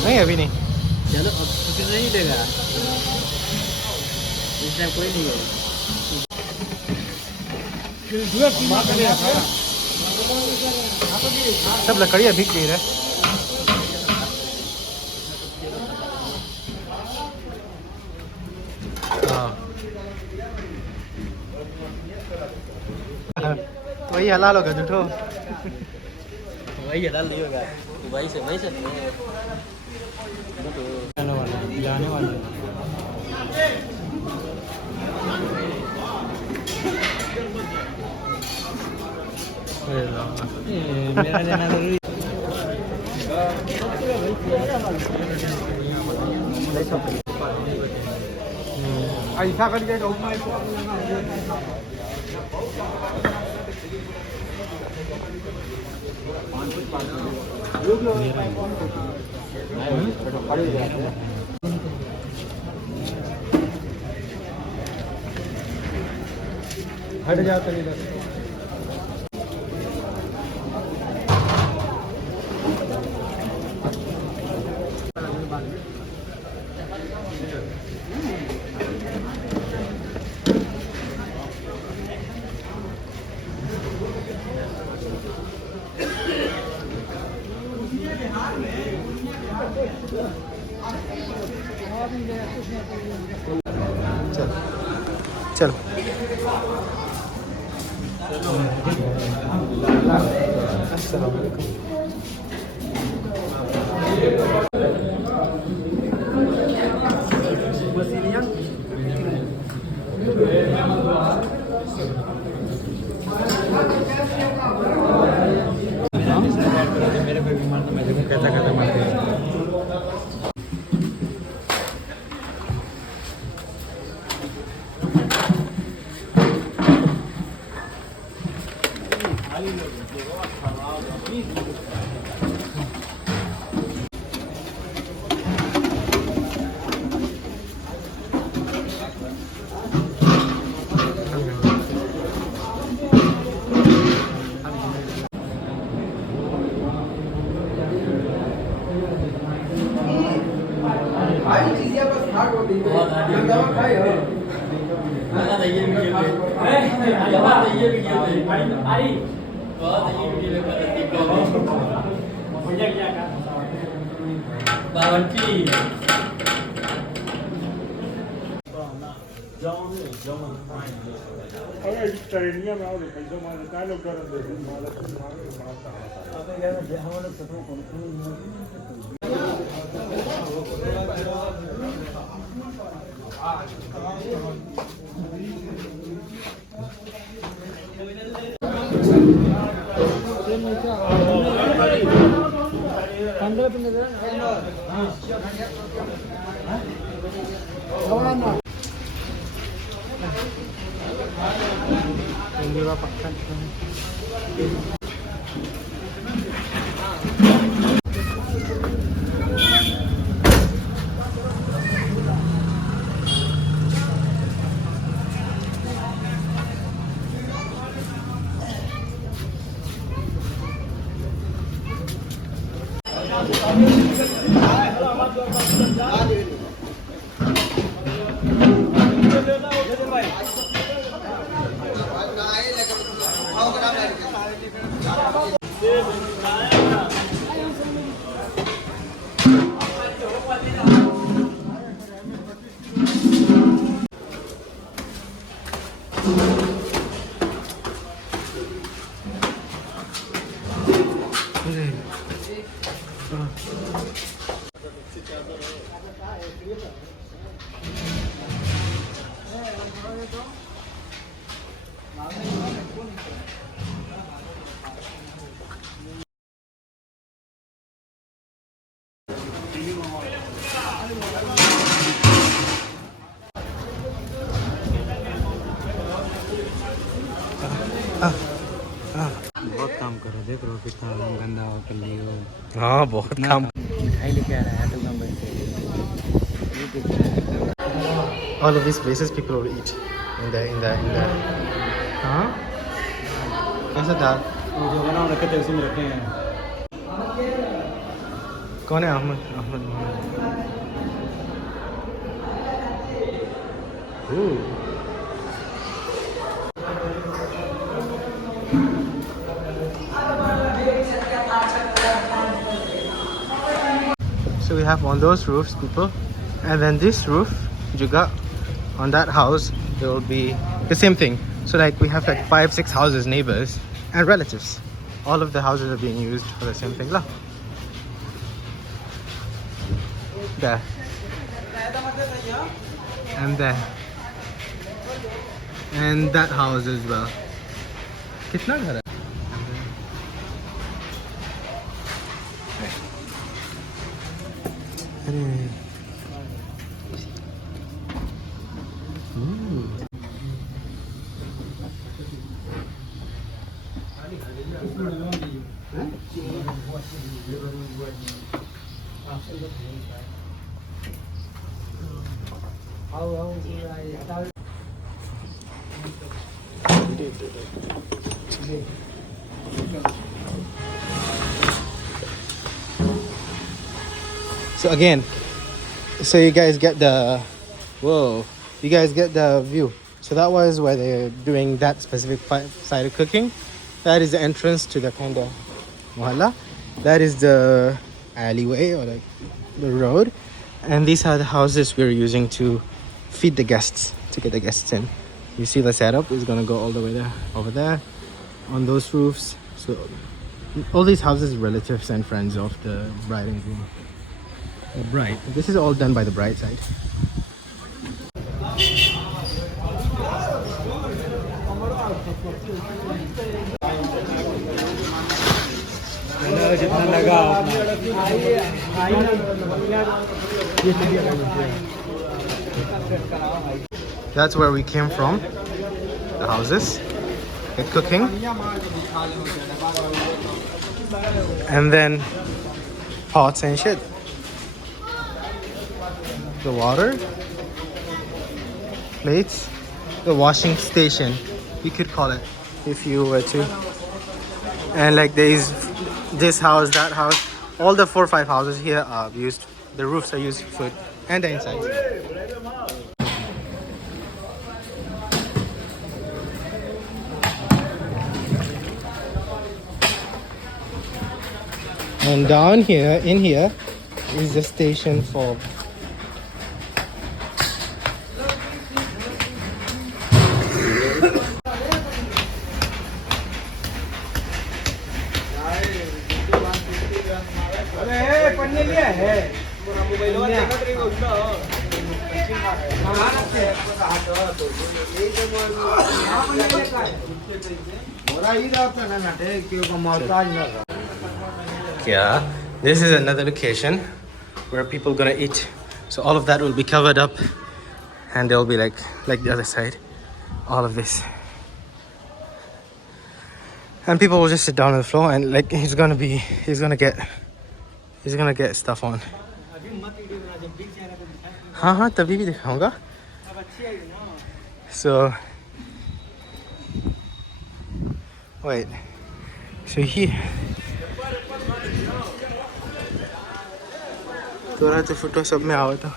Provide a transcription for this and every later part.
नहीं अभी नहीं। चलो अब छुट्टी नहीं देगा, इस टाइम कोई नहीं है। सब लकड़ियाँ बिक गई है। हाँ वही हलाल होगा झूठो। वही हटा लिएगा तो वही से जाने वाले मेरा लेना जरूरी। ऐसा करके हट जाता इधर। चल अस्सलाम वालेकुम। मेरे पे भी मारना, मैं देखूं कैसा कैसा मारते हैं। बहुत काम कर करो, देख लो कितना गंदा होटल लियो। हाँ बहुत काम। मिठाई लेके आ रहा है ऑटो में बैठ के। All of these places people will eat in the हाँ कैसा था? वो जो बना रखे थे उसी में रखे हैं। कौन है? Ahmad So we have on those roofs people, and then this roof juga on that house there will be the same thing. So like we have like 5-6 houses, neighbors and relatives. All of the houses are being used for the same thing lah. There and there and that house as well. कितना घर है? So again, so you guys get the you guys get the view. So that was where they're doing that specific side of cooking. That is the entrance to the kind of mohalla. That is the alleyway or like the road, and these are the houses we're using to feed the guests, to get the guests in. You see the setup is gonna go all the way there, over there, on those roofs. So all these houses, relatives and friends of the bride and groom. The bride. This is all done by the bride side. जितना लगा That's where we came from. The houses, get cooking, and then pots and shit. The water, plates, the washing station, you could call it if you were to. And like this house, that house, all the 4 or 5 houses here are used. The roofs are used for food and the inside. And down here, in here, is the station for this is another location where people gonna eat. So all of that will be covered up, and they'll be like the other side, all of this, and people will just sit down on the floor, and like he's gonna get stuff on. हाँ तभी भी दिखाऊंगा. So wait, so here थोड़ा तो photo सब में आओ तो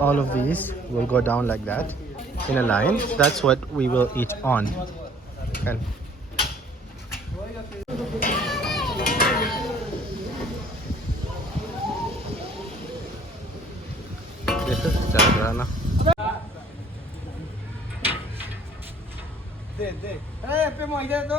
all of these will go down like that in a line. That's what we will eat on. And this is Jagrana. पे मोइदे तो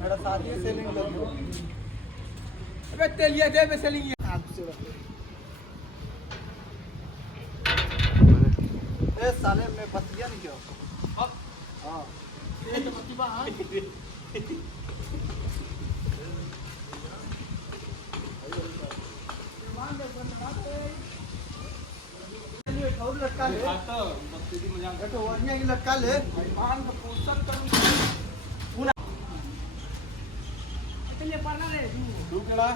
मेरा साथी सेलिंग कर दो। अबे तेलिया दे मैं सेलिंग ए साले में फंस गया नहीं क्यों? हां ये तो प्रतिभा हां और लटका ले तो वरनिया की लटका ले मान को पोषण कर पूरा इतने पढ़ना रे तू केड़ा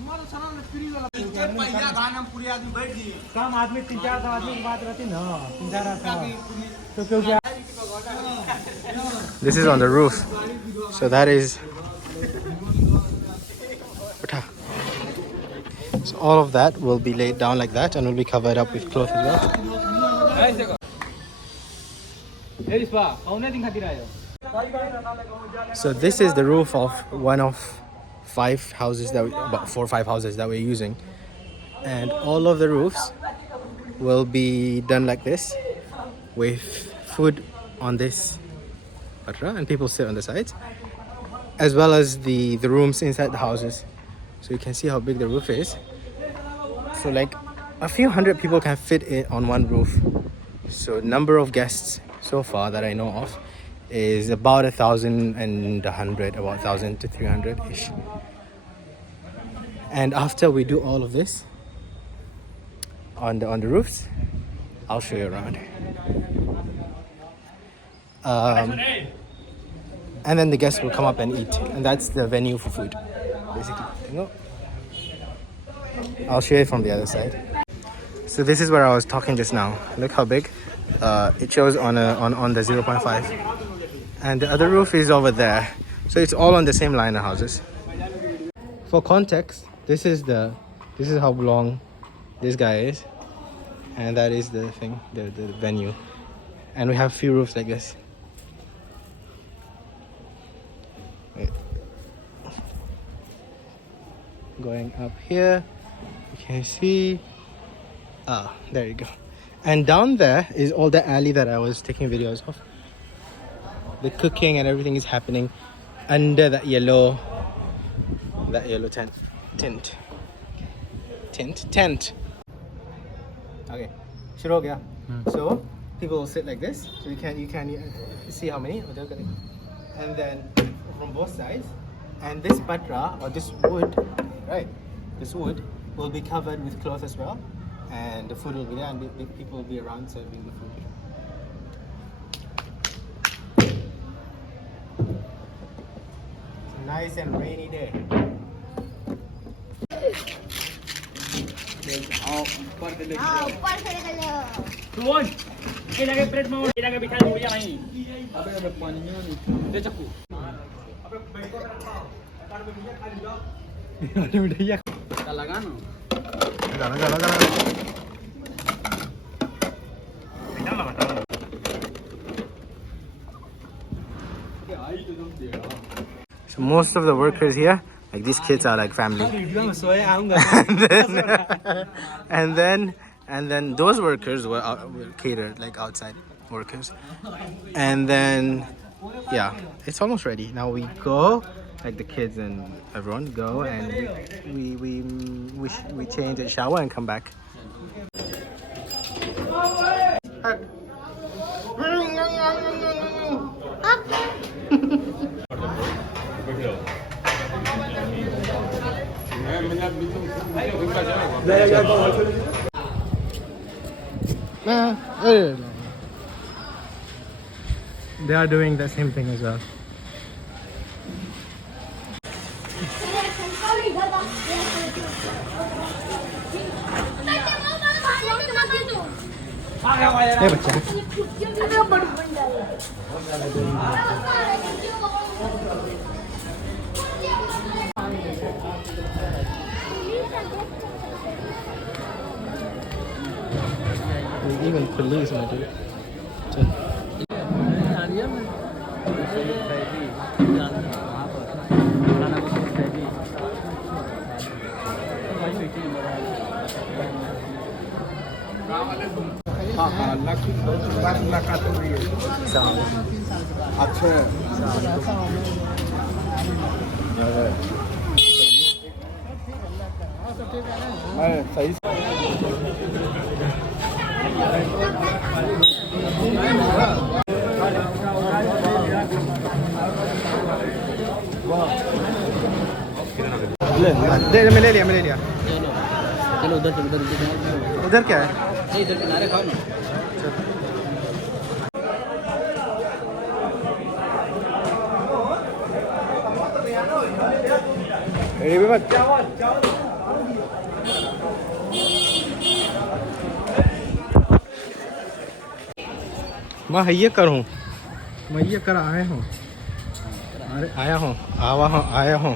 मारो सना ने फ्री वाला पहिया गाना पूरे आदमी बैठ गए कम आदमी 3-4 आदमी की बात रहती ना 3-4 आदमी तो क्यों क्या This is on the roof. So that is. So all of that will be laid down like that and will be covered up with cloth as well. So this is the roof of one of 5 houses that about 4 or 5 houses that we're using, and all of the roofs will be done like this with food on this patra, and people sit on the sides, as well as the rooms inside the houses. So you can see how big the roof is. So like a few hundred people can fit in on one roof. So number of guests so far that I know of is about 1,100, about 1,000 to 300 ish. And after we do all of this on the roofs, I'll show you around. And then the guests will come up and eat, and that's the venue for food, basically. You know, I'll show you from the other side. So this is where I was talking just now. Look how big. It shows on the 0.5, and the other roof is over there. So it's all on the same line of houses. For context, this is how long this guy is, and that is the thing, the venue. And we have few roofs like this. Wait. Going up here, you can see. Ah, there you go. And down there is all the alley that I was taking videos of. The cooking and everything is happening under that yellow tent. Okay, shuru ho gaya. So people will sit like this. So you can see how many, and then from both sides. And this patra, or this wood, right? This wood will be covered with cloth as well, and the food will be there, and the people will be around serving the food. It's a nice and rainy day. So most of the workers here, like these kids, are like family. and then those workers were catered, like outside workers. And then yeah, it's almost ready. Now we go, like the kids and everyone go, and we change and shower and come back. They are doing the same thing as well. Hey, bachcha. Even police might do it. मैं ले लिया चलो उधर उधर क्या है? इधर किनारे खाओ ना। मैं ये करूँ, मैं ये कर आया हूँ, अरे आया हूँ, आया हूँ।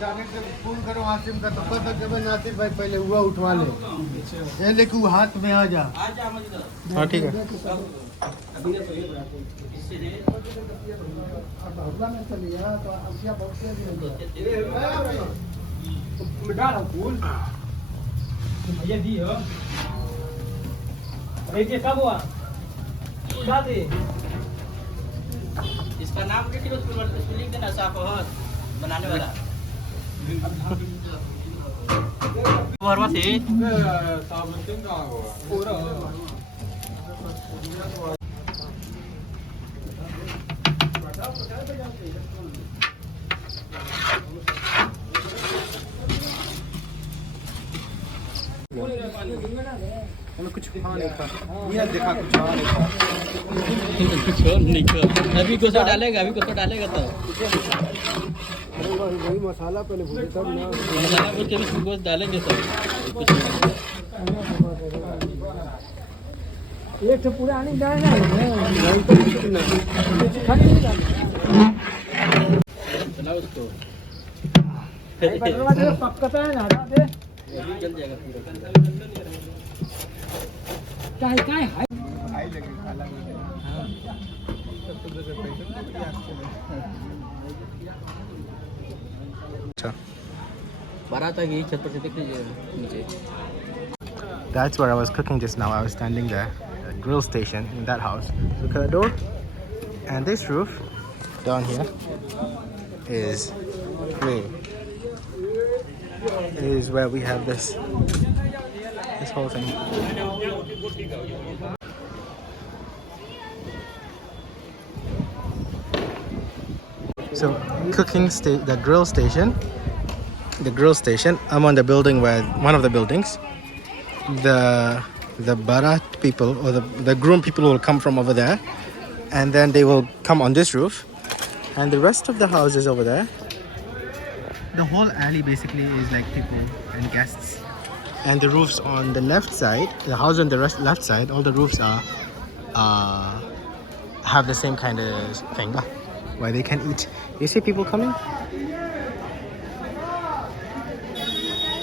जाने के फोन करो आसिम का तो पता जब नासिर भाई पहले हुआ उठवा ले ये लेके वो हाथ में आ जा। हाँ ठीक है। कब हुआ उठा दे इसका नाम लिख लो, लिख देना साफहत बनाने वाला। भरवा से कुछ खा नहीं था, ये देखा कुछ खा नहीं था। कुछ और नहीं कर, अभी कुछ और डालेगा, अभी कुछ और डालेगा तो वही मसाला पहले भूले तब ना मसाला बोल के भी कुछ डालेंगे तो कुछ एक तो पूरा आने डालना चला उसको पक्का है ना दे जल जाएगा पूरा। काय काय है अच्छा, बारात आ गई, छत पर से देख लीजिए नीचे। That's where I was cooking just now. I was standing there, a grill station in that house. Look at the door, and this roof down here is where we have this whole thing. So the grill station. I'm on the building where one of the buildings. The Barat people or the groom people will come from over there, and then they will come on this roof, and the rest of the houses over there. The whole alley basically is like people and guests, and the roofs on the left side, the house on the left side, all the roofs are have the same kind of thing where they can eat. You see people coming?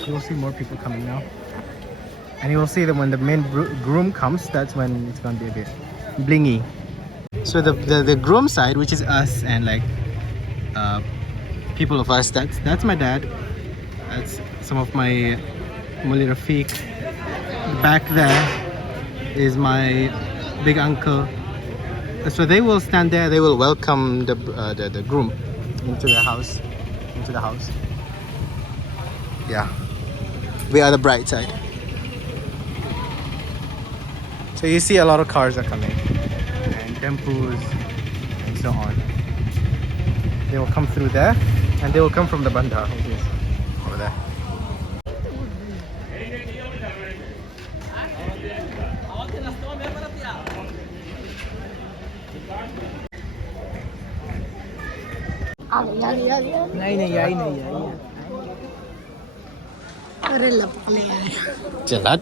You'll see more people coming now. And you will see that when the main groom comes, that's when it's going to be a bit blingy. So the groom side, which is us and like people of us, that's my dad. That's some of my Muli Rafiq. Back there is my big uncle. So they will stand there. They will welcome the groom into the house. Yeah, we are the bride side. So you see a lot of cars are coming, and tempos, and so on. They will come through there, and they will come from the bandar, which is over there. नहीं आई अरे लपले आए चला